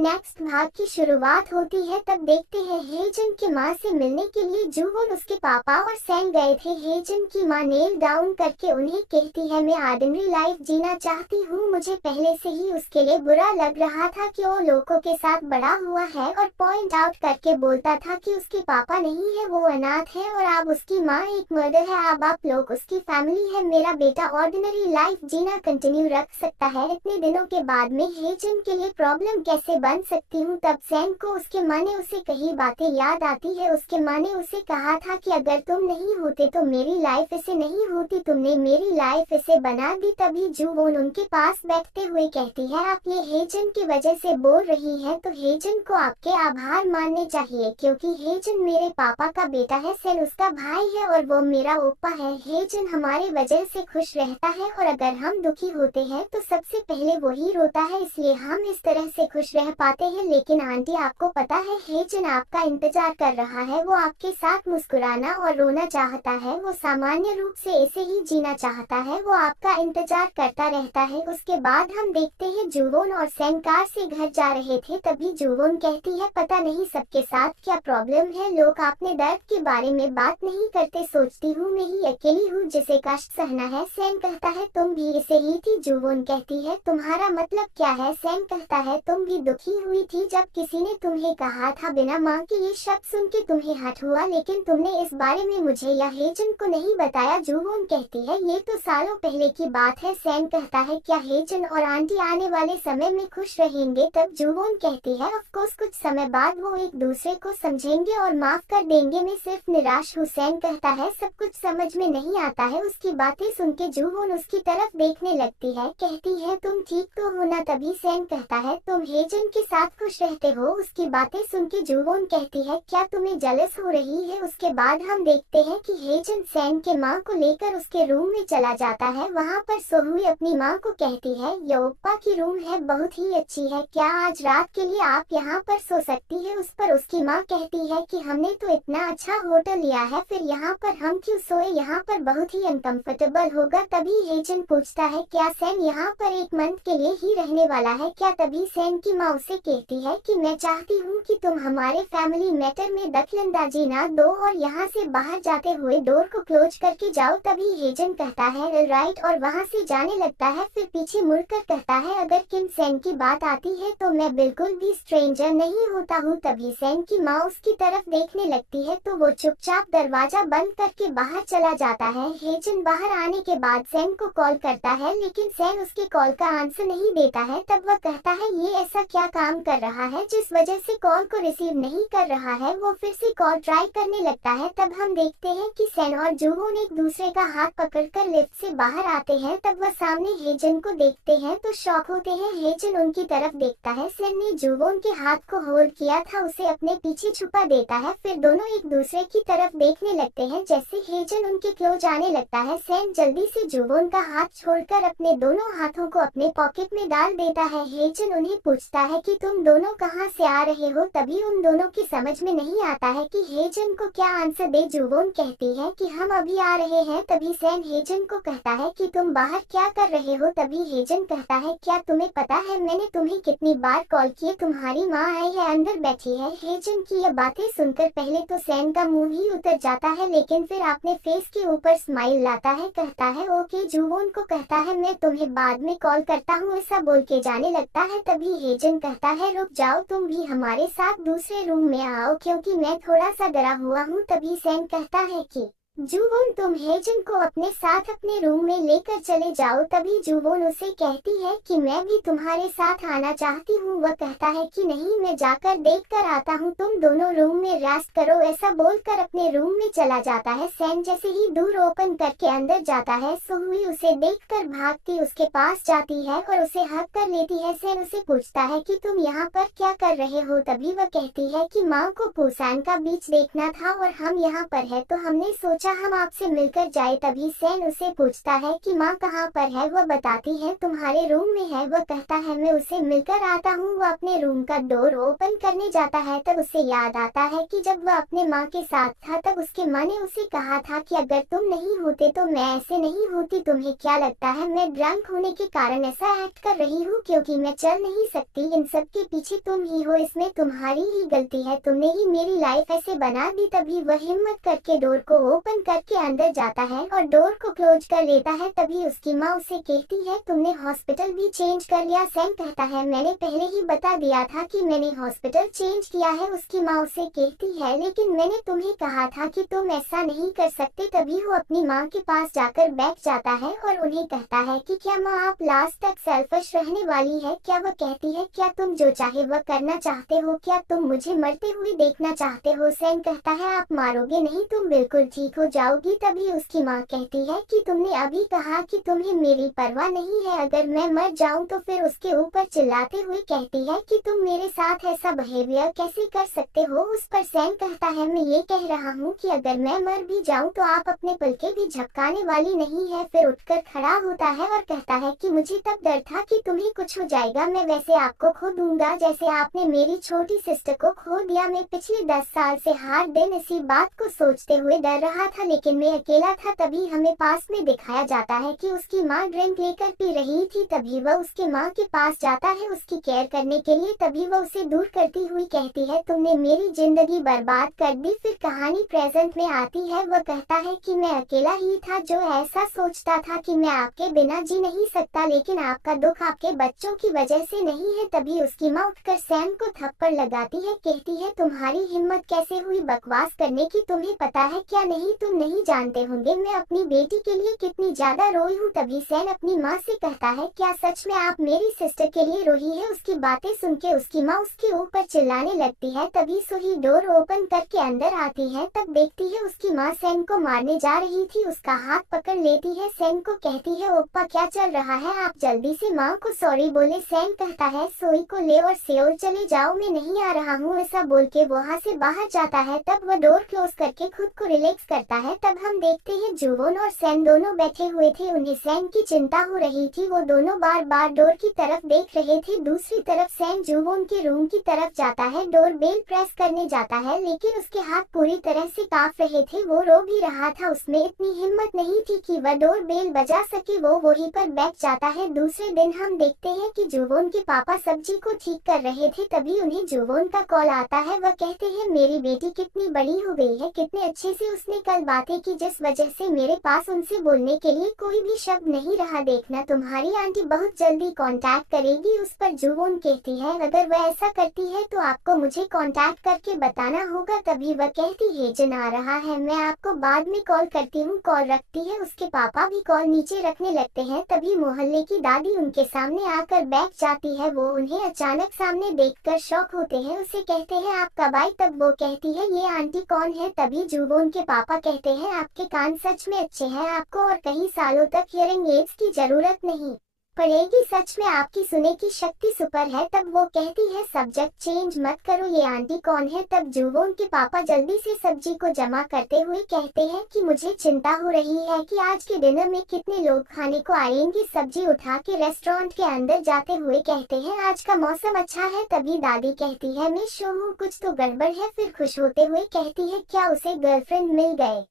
Next भाग की शुरुआत होती है। तब देखते हैं हेजन की माँ से मिलने के लिए जूवोन उसके पापा और सैन गए थे। हेजन की माँ नेल डाउन करके उन्हें कहती है, मैं ऑर्डिनरी लाइफ जीना चाहती हूँ। मुझे पहले से ही उसके लिए बुरा लग रहा था कि वो लोगों के साथ बड़ा हुआ है और पॉइंट आउट करके बोलता था कि उसके पापा नहीं है, वो अनाथ है और अब उसकी माँ एक मर्डर है। अब आप लोग उसकी फैमिली है। मेरा बेटा ऑर्डिनरी लाइफ जीना कंटिन्यू रख सकता है। इतने दिनों के बाद में हेजन के लिए प्रॉब्लम कैसे बन सकती हूँ। तब सैन को उसके माँ ने उसे कही बातें याद आती है। उसके माँ ने उसे कहा था कि अगर तुम नहीं होते तो मेरी लाइफ ऐसे नहीं होती, तुमने मेरी लाइफ ऐसे बना दी। तभी जूवोन उनके पास बैठते हुए कहती है, आप ये हेजन की वजह से बोल रही हैं तो हेजन को आपके आभार मानने चाहिए, क्योंकि हेजन मेरे पापा का बेटा है, सैन उसका भाई है और वो मेरा ओपा है। हेजन हमारे वजह से खुश रहता है और अगर हम दुखी होते हैं तो सबसे पहले वही रोता है, इसलिए हम इस तरह से खुश रह पाते हैं। लेकिन आंटी, आपको पता है हेजन आपका इंतजार कर रहा है। वो आपके साथ मुस्कुराना और रोना चाहता है। वो सामान्य रूप से ऐसे ही जीना चाहता है। वो आपका इंतजार करता रहता है। उसके बाद हम देखते हैं जूवोन और सैन कार से घर जा रहे थे। तभी जूवोन कहती है, पता नहीं सबके साथ क्या प्रॉब्लम है, लोग अपने दर्द के बारे में बात नहीं करते। सोचती हूँ मैं ही अकेली हूँ जिसे कष्ट सहना है। सैन कहता है, तुम भी ऐसे ही थी। जूवोन कहती है, तुम्हारा मतलब क्या है। सैन कहता है, तुम भी दुखी हुई थी जब किसी ने तुम्हें कहा था बिना माँ के। ये शब्द सुन के तुम्हें हर्ट हुआ, लेकिन तुमने इस बारे में मुझे या हेजन को नहीं बताया। जूवोन कहती है, ये तो सालों पहले की बात है। सैन कहता है, क्या हेजन और आंटी आने वाले समय में खुश रहेंगे। तब जूवोन कहती है, ऑफ कोर्स, कुछ समय बाद वो एक दूसरे को समझेंगे और माफ कर देंगे। मैं सिर्फ निराश हूँ। सैन कहता है, सब कुछ समझ में नहीं आता है। उसकी बातें सुन के जूवोन उसकी तरफ देखने लगती है, कहती है, तुम ठीक तो हो ना। तभी सैन कहता है, तुम हेजन के साथ खुश रहते हो। उसकी बातें सुन के जूवोन कहती है, क्या तुम्हें जलस हो रही है। उसके बाद हम देखते हैं कि हेजन सैन के माँ को लेकर उसके रूम में चला जाता है। वहाँ पर सोहुई अपनी माँ को कहती है, ये ओप्पा की रूम है, बहुत ही अच्छी है, क्या आज रात के लिए आप यहाँ पर सो सकती है। उस पर उसकी माँ कहती है कि हमने तो इतना अच्छा होटल लिया है, फिर यहाँ पर हम क्यों सोए, यहाँ पर बहुत ही अनकंफर्टेबल होगा। तभी हेजन पूछता है, क्या सैन यहाँ पर एक मंथ के लिए ही रहने वाला है क्या। तभी सैन की माँ उसे कहती है कि मैं चाहती हूँ कि तुम हमारे फैमिली मैटर में दखलंदाजी ना दो और यहाँ से बाहर जाते हुए डोर को क्लोज करके जाओ। तभी हेजन कहता है, राइट, और वहाँ से जाने लगता है। फिर पीछे मुड़कर कहता है, अगर किम सैन की बात आती है तो मैं बिल्कुल भी स्ट्रेंजर नहीं होता हूँ। तभी सैन की माँ उसकी तरफ देखने लगती है तो वो चुपचाप दरवाजा बंद करके बाहर चला जाता है। हेजन बाहर आने के बाद सैन को कॉल करता है, लेकिन सैन उसके कॉल का आंसर नहीं देता है। तब वह कहता है, ये ऐसा क्या काम कर रहा है जिस वजह से कॉल को रिसीव नहीं कर रहा है। वो फिर से कॉल ट्राई करने लगता है। तब हम देखते हैं कि सैन और जूवोन एक दूसरे का हाथ पकड़कर लिफ्ट से बाहर आते हैं। तब वह सामने हेजन को देखते हैं तो शॉक होते हैं। हेजन उनकी तरफ देखता है। सैन ने जूवोन के हाथ को होल्ड किया था, उसे अपने पीछे छुपा देता है। फिर दोनों एक दूसरे की तरफ देखने लगते हैं। जैसे हेजन उनके क्लोज आने लगता है, सैन जल्दी से जूवोन का हाथ छोड़कर अपने दोनों हाथों को अपने पॉकेट में डाल देता है। हेजन उन्हें पूछता है कि तुम दोनों कहाँ से आ रहे हो। तभी उन दोनों की समझ में नहीं आता है कि हेजन को क्या आंसर दे। जूवोन कहती है कि हम अभी आ रहे हैं। तभी सैन हेजन को कहता है कि तुम बाहर क्या कर रहे हो। तभी हेजन कहता है, क्या तुम्हें पता है मैंने तुम्हें कितनी बार कॉल किए, तुम्हारी माँ आई है, अंदर बैठी है। हेजन की यह बातें सुनकर पहले तो सैन का मुंह ही उतर जाता है, लेकिन फिर अपने फेस के ऊपर स्माइल लाता है, कहता है ओके। जूवोन को कहता है, मैं तुम्हें बाद में कॉल करता हूँ, ऐसा बोल के जाने लगता है। तभी हेजन कहता है, रुक जाओ, तुम भी हमारे साथ दूसरे रूम में आओ क्योंकि मैं थोड़ा सा डरा हुआ हूँ। तभी सैन कहता है कि जूवोन, तुम हेजन को अपने साथ अपने रूम में लेकर चले जाओ। तभी जूवोन उसे कहती है कि मैं भी तुम्हारे साथ आना चाहती हूँ। वह कहता है कि नहीं, मैं जाकर देख कर आता हूँ, तुम दोनों रूम में रेस्ट करो। ऐसा बोलकर अपने रूम में चला जाता है। सैन जैसे ही डोर ओपन करके अंदर जाता है, सोहुई उसे देखकर भागती उसके पास जाती है और उसे हक कर लेती है। सैन उसे पूछता है कि तुम यहाँ पर क्या कर रहे हो। तभी वह कहती है कि माँ को पुसान का बीच देखना था और हम यहाँ पर है तो हमने सोचा सोचा हम आपसे मिलकर जाए। तभी सैन उसे पूछता है कि माँ कहाँ पर है। वह बताती है तुम्हारे रूम में है। वह कहता है मैं उसे मिलकर आता हूँ। वह अपने रूम का डोर ओपन करने जाता है, तब उसे याद आता है कि जब वह अपने माँ के साथ था तब उसकी माँ ने उसे कहा था कि अगर तुम नहीं होते तो मैं ऐसे नहीं होती। तुम्हें क्या लगता है मैं ड्रंक होने के कारण ऐसा एक्ट कर रही हूँ क्योंकि मैं चल नहीं सकती? इन सब के पीछे तुम ही हो, इसमें तुम्हारी ही गलती है, तुमने ही मेरी लाइफ ऐसे बना दी। तभी वह हिम्मत करके डोर को ओपन करके अंदर जाता है और डोर को क्लोज कर लेता है। तभी उसकी माँ उसे कहती है तुमने हॉस्पिटल भी चेंज कर लिया। सैम कहता है मैंने पहले ही बता दिया था कि मैंने हॉस्पिटल चेंज किया है। उसकी माँ उसे कहती है लेकिन मैंने तुम्हें कहा था कि तुम ऐसा नहीं कर सकते। तभी वो अपनी माँ के पास जाकर बैठ जाता है और उन्हें कहता है कि क्या माँ आप लास्ट तक सेल्फिश रहने वाली है क्या? वह कहती है क्या तुम जो चाहे वह करना चाहते हो? क्या तुम मुझे मरते हुए देखना चाहते हो? सैम कहता है आप मारोगे नहीं, तुम बिल्कुल ठीक हो जाओगी। तभी उसकी माँ कहती है कि तुमने अभी कहा कि तुम्हें मेरी परवाह नहीं है, अगर मैं मर जाऊं तो फिर उसके ऊपर चिल्लाते हुए कहती है कि तुम मेरे साथ ऐसा बिहेवियर कैसे कर सकते हो? उस पर सैम कहता है मैं ये कह रहा हूँ कि अगर मैं मर भी जाऊं तो आप अपने पलके भी झपकाने वाली नहीं है। फिर उठकर खड़ा होता है और कहता है कि मुझे तब डर था कि तुम्हें कुछ हो जाएगा, मैं वैसे आपको खो दूंगा जैसे आपने मेरी छोटी सिस्टर को खो दिया। मैं पिछले 10 साल से हर दिन इसी बात को सोचते हुए डर रहा था लेकिन मैं अकेला था। तभी हमें पास में दिखाया जाता है कि उसकी माँ ड्रिंक लेकर पी रही थी। तभी वह उसके माँ के पास जाता है उसकी केयर करने के लिए। तभी वह उसे दूर करती हुई कहती है तुमने मेरी जिंदगी बर्बाद कर दी। फिर कहानी प्रेजेंट में आती है। वह कहता है कि मैं अकेला ही था जो ऐसा सोचता था कि मैं आपके बिना जी नहीं सकता, लेकिन आपका दुख आपके बच्चों की वजह से नहीं है। तभी उसकी माँ उठकर सैम को थप्पड़ लगाती है, कहती है तुम्हारी हिम्मत कैसे हुई बकवास करने की? तुम्हें पता है क्या? नहीं तुम नहीं जानते होंगे मैं अपनी बेटी के लिए कितनी ज्यादा रोई हूँ। तभी सैम अपनी माँ से कहता है क्या सच में आप मेरी सिस्टर के लिए रोई है? उसकी बातें सुन के उसकी माँ उसके ऊपर चिल्लाने लगती है। तभी सुही डोर ओपन करके अंदर आती है, तब देखती है उसकी माँ सैम को मारने जा रही थी। उसका हाथ पकड़ लेती है, सैम को कहती है ओप्पा क्या चल रहा है, आप जल्दी से माँ को सॉरी बोले। सैम कहता है सोई को ले और सेओल चले जाओ, मैं नहीं आ रहा हूँ, ऐसा बोल के वहाँ से बाहर जाता है। तब वह डोर क्लोज करके खुद को रिलैक्स करता है। तब हम देखते हैं जुवोन और सैम दोनों बैठे हुए थे। उन्हें सैम की चिंता हो रही थी, वो दोनों बार बार डोर की तरफ देख रहे थे। दूसरी तरफ सैम जुवोन के रूम की तरफ जाता है, डोर बेल प्रेस करने जाता है लेकिन उसके हाथ पूरी तरह से कांप रहे थे। वो रो भी रहा था, उसमें इतनी हिम्मत नहीं थी कि वह डोर बेल बजा सके। वो वहीं पर बैठ जाता है। दूसरे दिन हम देखते हैं कि जुवोन के पापा सब्जी को ठीक कर रहे थे। तभी उन्हें जुवोन का कॉल आता है। वह कहते हैं मेरी बेटी कितनी बड़ी हो गई है, कितने अच्छे से उसने कल बातें की जिस वजह से मेरे पास उनसे बोलने के लिए कोई भी शब्द नहीं रहा। देखना तुम्हारी आंटी बहुत जल्दी कांटेक्ट करेगी। उस पर जुवोन कहती है अगर वह ऐसा करती है तो आपको मुझे कांटेक्ट करके बताना होगा। तभी वह कहती है जन आ रहा है, मैं आपको बाद में कॉल करती हूँ। कॉल रखती है, उसके पापा भी कॉल नीचे रखने लगते हैं। तभी मोहल्ले की दादी उनके सामने आकर बैठ जाती है। वो उन्हें अचानक सामने देखकर शॉक होते हैं, उसे कहते हैं आप कब आई? तब वो कहती है ये आंटी कौन है? तभी जुवोन के पापा कहते हैं आपके कान सच में अच्छे हैं, आपको और कई सालों तक हियरिंग एड्स की जरूरत नहीं पड़ेगी, सच में आपकी सुनने की शक्ति सुपर है। तब वो कहती है सब्जेक्ट चेंज मत करो, ये आंटी कौन है? तब जुवोन के पापा जल्दी से सब्जी को जमा करते हुए कहते हैं कि मुझे चिंता हो रही है कि आज के डिनर में कितने लोग खाने को आएंगे। सब्जी उठा के रेस्टोरेंट के अंदर जाते हुए कहते हैं आज का मौसम अच्छा है। तभी दादी कहती है मैं श्योर हूँ कुछ तो गड़बड़ है। फिर खुश होते हुए कहती है क्या उसे गर्लफ्रेंड मिल गए?